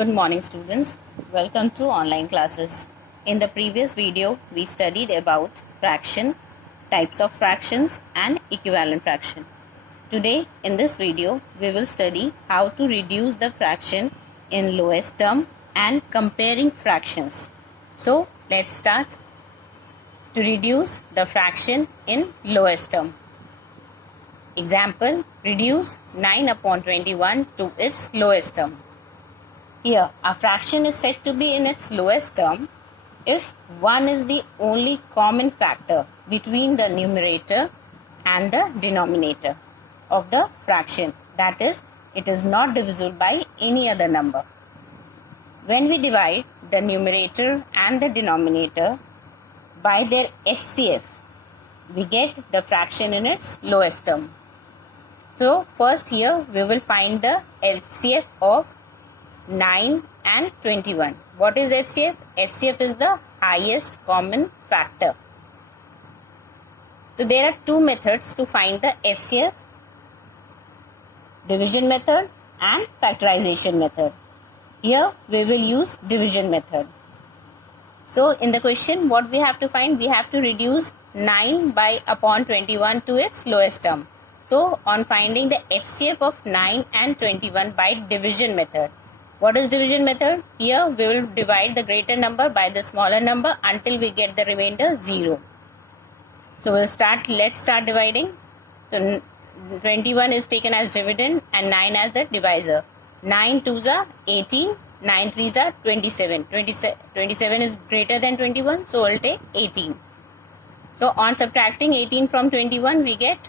Good morning students. Welcome to online classes. In the previous video, we studied about fraction, types of fractions and equivalent fraction. Today in this video, we will study how to reduce the fraction in lowest term and comparing fractions. So let's start. To reduce the fraction in lowest term. Example, reduce 9 upon 21 to its lowest term. Here, a fraction is said to be in its lowest term if 1 is the only common factor between the numerator and the denominator of the fraction. That is, it is not divisible by any other number. When we divide the numerator and the denominator by their SCF, we get the fraction in its lowest term. So, first here we will find the LCF of 9 and 21. What is HCF? HCF is the highest common factor. So there are two methods to find the HCF: division method and factorization method. Here we will use division method. So in the question, what we have to find? We have to reduce 9 upon 21 to its lowest term. So on finding the HCF of 9 and 21 by division method. What is division method? Here we will divide the greater number by the smaller number until we get the remainder 0. So let's start dividing. So 21 is taken as dividend and 9 as the divisor. 9 2s are 18, 9 3s are 27. 27 is greater than 21, so we'll take 18. So on subtracting 18 from 21, we get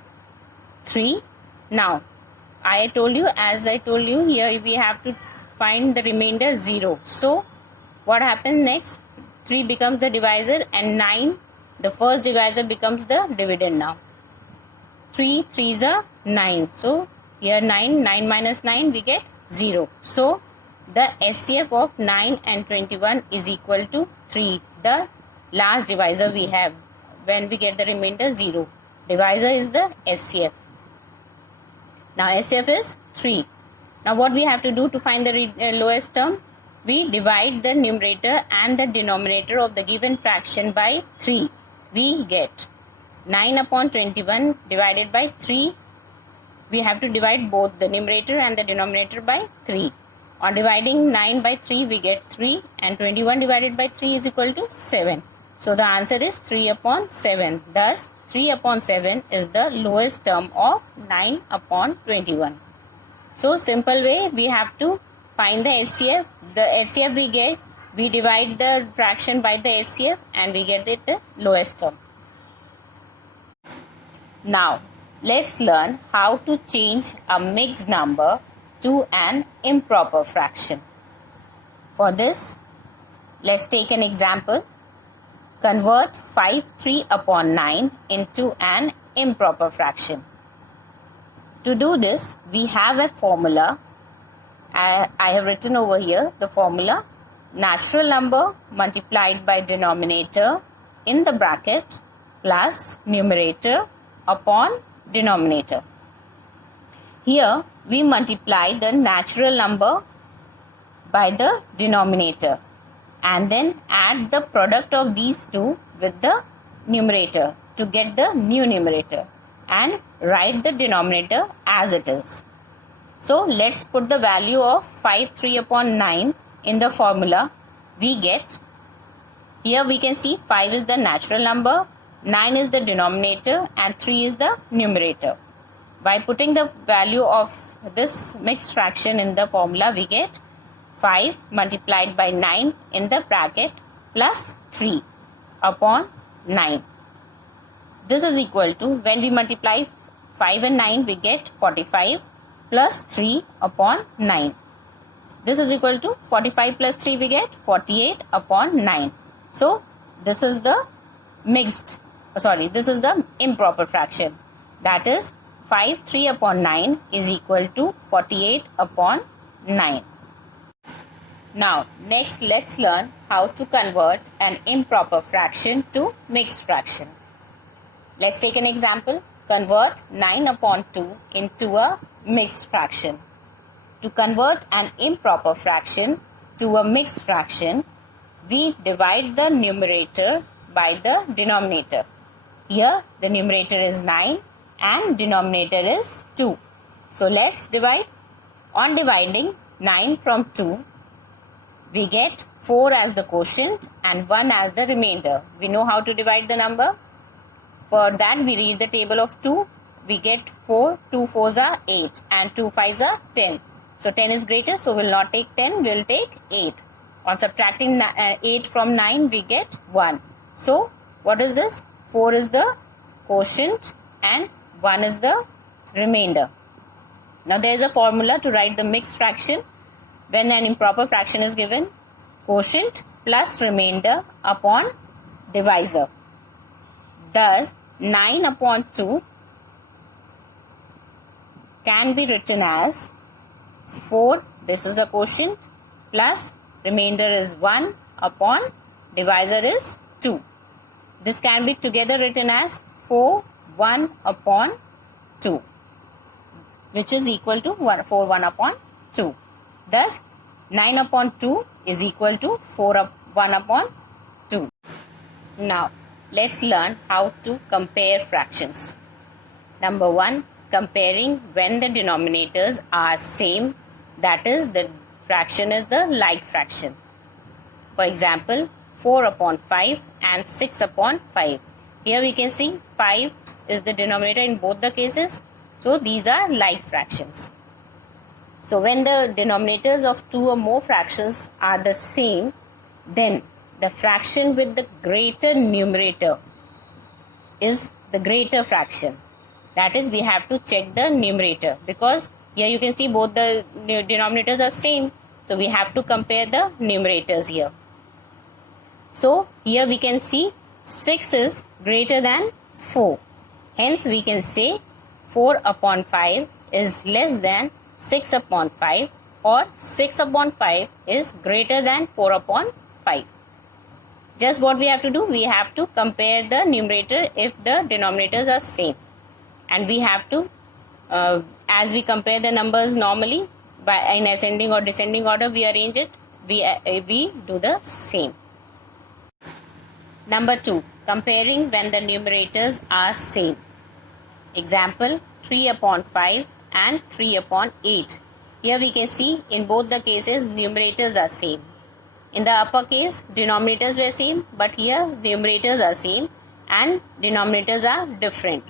3. Now, as I told you, here we have to find the remainder 0. So, what happens next? 3 becomes the divisor and 9, the first divisor, becomes the dividend now. 3 3s are 9. So, here 9 minus 9, we get 0. So, the SCF of 9 and 21 is equal to 3. The last divisor we have when we get the remainder 0. Divisor is the SCF. Now SCF is 3. Now what we have to do to find the lowest term? We divide the numerator and the denominator of the given fraction by 3. We get 9 upon 21 divided by 3. We have to divide both the numerator and the denominator by 3. On dividing 9 by 3, we get 3, and 21 divided by 3 is equal to 7. So the answer is 3 upon 7. Thus 3 upon 7 is the lowest term of 9 upon 21. So simple way, we have to find the HCF. The HCF we get, we divide the fraction by the HCF and we get it the lowest term. Now let's learn how to change a mixed number to an improper fraction. For this, let's take an example. Convert 5/3 upon 9 into an improper fraction. To do this, we have a formula. I have written over here the formula: natural number multiplied by denominator in the bracket plus numerator upon denominator. Here we multiply the natural number by the denominator and then add the product of these two with the numerator to get the new numerator and write the denominator as it is. So let's put the value of 5/3 upon 9 in the formula. We get, here we can see 5 is the natural number, 9 is the denominator and 3 is the numerator. By putting the value of this mixed fraction in the formula, we get 5 multiplied by 9 in the bracket plus 3 upon 9. This is equal to, when we multiply 5 and 9, we get 45 plus 3 upon 9. This is equal to 45 plus 3, we get 48 upon 9. So this is the this is the improper fraction. That is 5/3 upon 9 is equal to 48 upon 9. Now next let's learn how to convert an improper fraction to mixed fraction. Let's take an example. Convert 9 upon 2 into a mixed fraction. To convert an improper fraction, to a mixed fraction, we divide the numerator by the denominator. Here the numerator is 9 and denominator is 2. So let's divide. On dividing 9 from 2, we get 4 as the quotient and 1 as the remainder. We know how to divide the number. For that we read the table of 2. We get 4, 2 4s are 8 and 2 5s are 10. So 10 is greater, so we'll not take 10, we'll take 8. On subtracting 8 from 9, we get 1. So what is this? 4 is the quotient and 1 is the remainder. Now there is a formula to write the mixed fraction. When an improper fraction is given, quotient plus remainder upon divisor. Thus 9 upon 2 can be written as 4, this is the quotient, plus remainder is 1 upon divisor is 2. This can be together written as 4 1 upon 2, which is equal to 4 1 upon 2. Thus 9 upon 2 is equal to 1 upon 2. Now let's learn how to compare fractions. Number 1, comparing when the denominators are same, that is the fraction is the like fraction. For example, 4 upon 5 and 6 upon 5. Here we can see 5 is the denominator in both the cases. So these are like fractions. So when the denominators of two or more fractions are the same, then the fraction with the greater numerator is the greater fraction. That is, we have to check the numerator, because here you can see both the denominators are same. So we have to compare the numerators here. So here we can see 6 is greater than 4. Hence we can say 4 upon 5 is less than 6 upon 5, or 6 upon 5 is greater than 4 upon 5. Just what we have to do, we have to compare the numerator if the denominators are same. And we have to, as we compare the numbers normally, by in ascending or descending order we arrange it, we do the same. Number 2, comparing when the numerators are same. Example, 3 upon 5 and 3 upon 8. Here we can see in both the cases numerators are same. In the upper case denominators were same, but here numerators are same and denominators are different.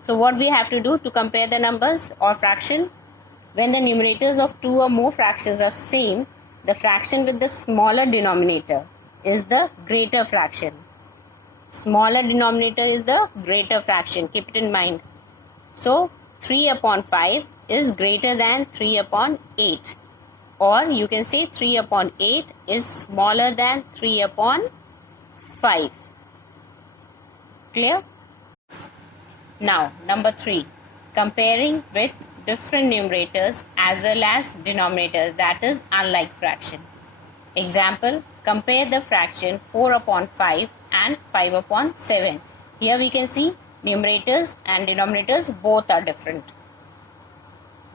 So what we have to do to compare the numbers or fraction? When the numerators of two or more fractions are same, the fraction with the smaller denominator is the greater fraction. Smaller denominator is the greater fraction. Keep it in mind. So 3 upon 5 is greater than 3 upon 8. Or you can say 3 upon 8 is smaller than 3 upon 5. Clear? Now, number 3, comparing with different numerators as well as denominators, that is unlike fraction. Example, compare the fraction 4 upon 5 and 5 upon 7. Here we can see numerators and denominators both are different.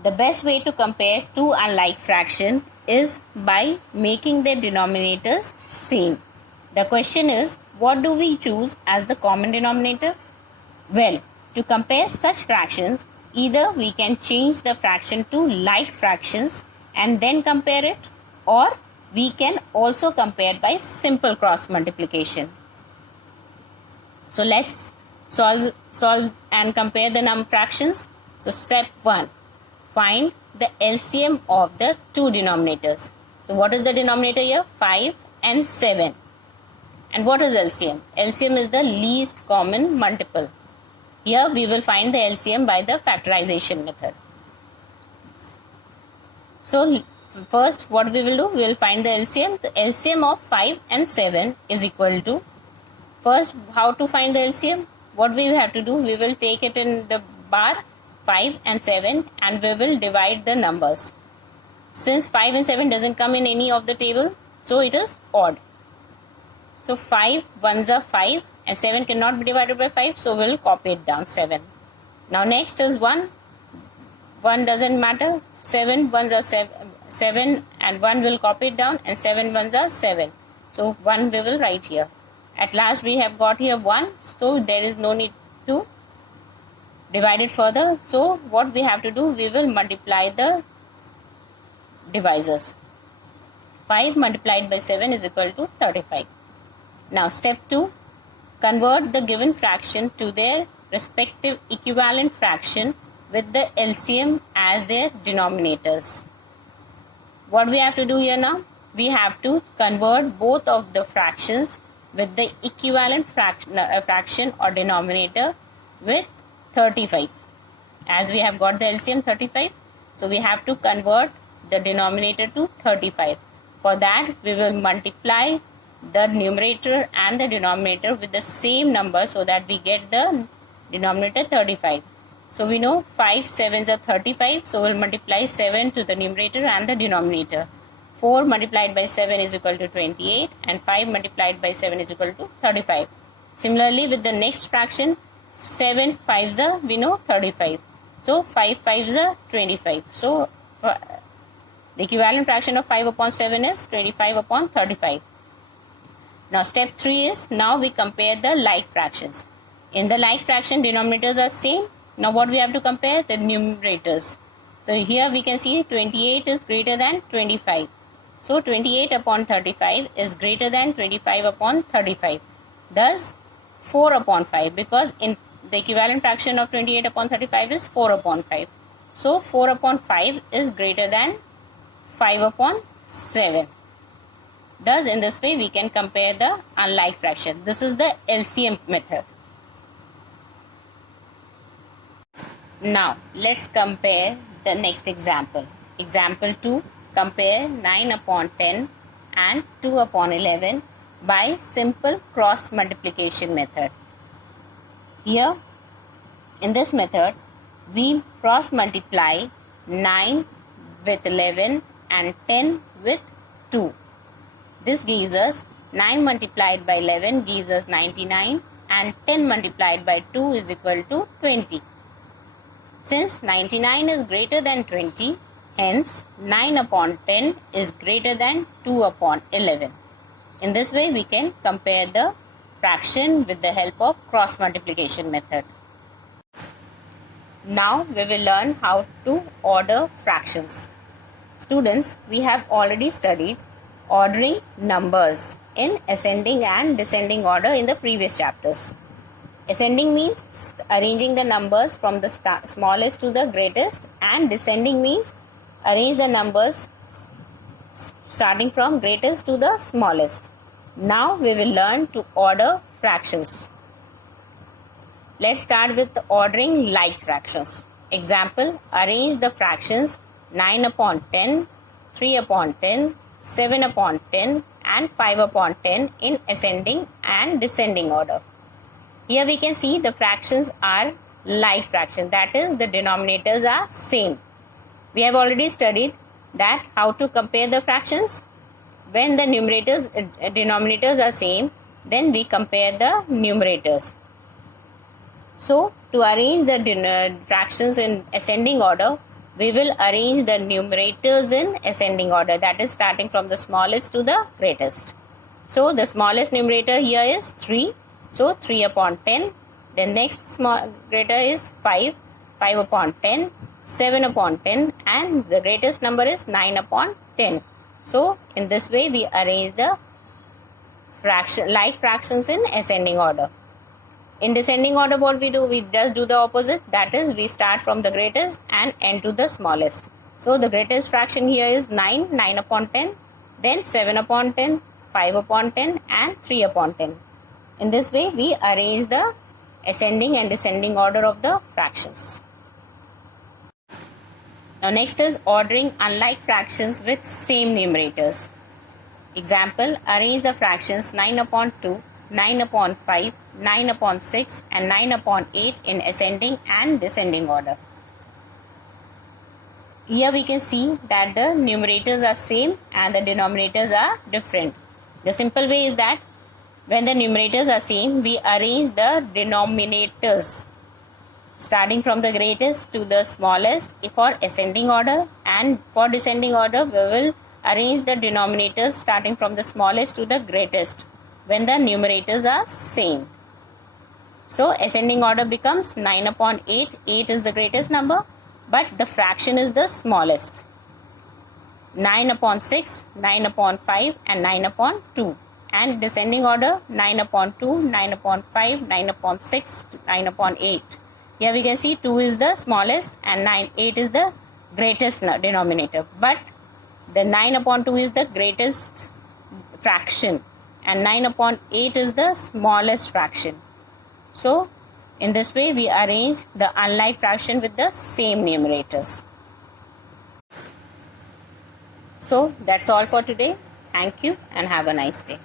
The best way to compare two unlike fraction is by making their denominators same. The question is, what do we choose as the common denominator? Well, to compare such fractions, either we can change the fraction to like fractions and then compare it, or we can also compare by simple cross multiplication. So let's solve and compare the fractions. So step 1, find the LCM of the two denominators. So what is the denominator here? 5 and 7. And what is LCM? LCM is the least common multiple. Here we will find the LCM by the factorization method. So first what we will do, we will find the LCM. The LCM of 5 and 7 is equal to, first how to find the LCM? What we have to do, we will take it in the bar 5 and 7 and we will divide the numbers. Since 5 and 7 doesn't come in any of the table, so it is odd. So 5 ones are 5 and 7 cannot be divided by 5, so we will copy it down 7. Now next is 1. 1 doesn't matter. 7 ones are 7. 7 and 1 will copy it down, and 7 ones are 7. So 1 we will write here. At last we have got here 1, so there is no need to divide it further. So what we have to do, we will multiply the divisors. 5 multiplied by 7 is equal to 35. Now step 2, convert the given fraction to their respective equivalent fraction with the LCM as their denominators. What we have to do here now? We have to convert both of the fractions with the equivalent fraction or denominator with 35. As we have got the LCM 35, so we have to convert the denominator to 35. For that, we will multiply the numerator and the denominator with the same number so that we get the denominator 35. So we know 5 7s are 35, so we'll multiply 7 to the numerator and the denominator. 4 multiplied by 7 is equal to 28, and 5 multiplied by 7 is equal to 35. Similarly, with the next fraction, 7 5s are, we know, 35. So 5 5s are 25. So the equivalent fraction of 5 upon 7 is 25 upon 35. Now step 3 is, now we compare the like fractions. In the like fraction, denominators are same. Now what we have to compare? The numerators. So here we can see 28 is greater than 25. So 28 upon 35 is greater than 25 upon 35. Thus 4 upon 5, because in the equivalent fraction of 28 upon 35 is 4 upon 5. So 4 upon 5 is greater than 5 upon 7. Thus in this way we can compare the unlike fraction. This is the LCM method. Now let's compare the next example. Example 2, compare 9 upon 10 and 2 upon 11 by simple cross multiplication method. Here in this method we cross multiply 9 with 11 and 10 with 2. This gives us 9 multiplied by 11 gives us 99, and 10 multiplied by 2 is equal to 20. Since 99 is greater than 20, hence 9 upon 10 is greater than 2 upon 11. In this way we can compare the fraction with the help of cross multiplication method. Now we will learn how to order fractions. Students, we have already studied ordering numbers in ascending and descending order in the previous chapters. Ascending means arranging the numbers from the smallest to the greatest, and descending means arrange the numbers starting from greatest to the smallest. Now we will learn to order fractions. Let's start with ordering like fractions. Example, arrange the fractions 9 upon 10, 3 upon 10, 7 upon 10 and 5 upon 10 in ascending and descending order. Here we can see the fractions are like fraction, that is the denominators are same. We have already studied that how to compare the fractions. When the denominators are same, then we compare the numerators. So to arrange the fractions in ascending order, we will arrange the numerators in ascending order, that is starting from the smallest to the greatest. So the smallest numerator here is 3. So 3 upon 10. Then next greater is 5. 5 upon 10. 7 upon 10. And the greatest number is 9 upon 10. So in this way we arrange the like fractions in ascending order. In descending order, what we do? We just do the opposite. That is, we start from the greatest and end to the smallest. So the greatest fraction here is 9, 9 upon 10, then 7 upon 10, 5 upon 10 and 3 upon 10. In this way, we arrange the ascending and descending order of the fractions. Now next is ordering unlike fractions with same numerators. Example, arrange the fractions 9 upon 2, 9 upon 5, 9 upon 6 and 9 upon 8 in ascending and descending order. Here we can see that the numerators are same and the denominators are different. The simple way is that when the numerators are same, we arrange the denominators starting from the greatest to the smallest for ascending order, and for descending order we will arrange the denominators starting from the smallest to the greatest when the numerators are same. So ascending order becomes 9 upon 8. 8 is the greatest number, but the fraction is the smallest. 9 upon 6, 9 upon 5 and 9 upon 2. And descending order 9 upon 2, 9 upon 5, 9 upon 6, 9 upon 8. Here we can see 2 is the smallest and 8 is the greatest denominator. But the 9 upon 2 is the greatest fraction and 9 upon 8 is the smallest fraction. So in this way we arrange the unlike fraction with the same numerators. So that's all for today. Thank you and have a nice day.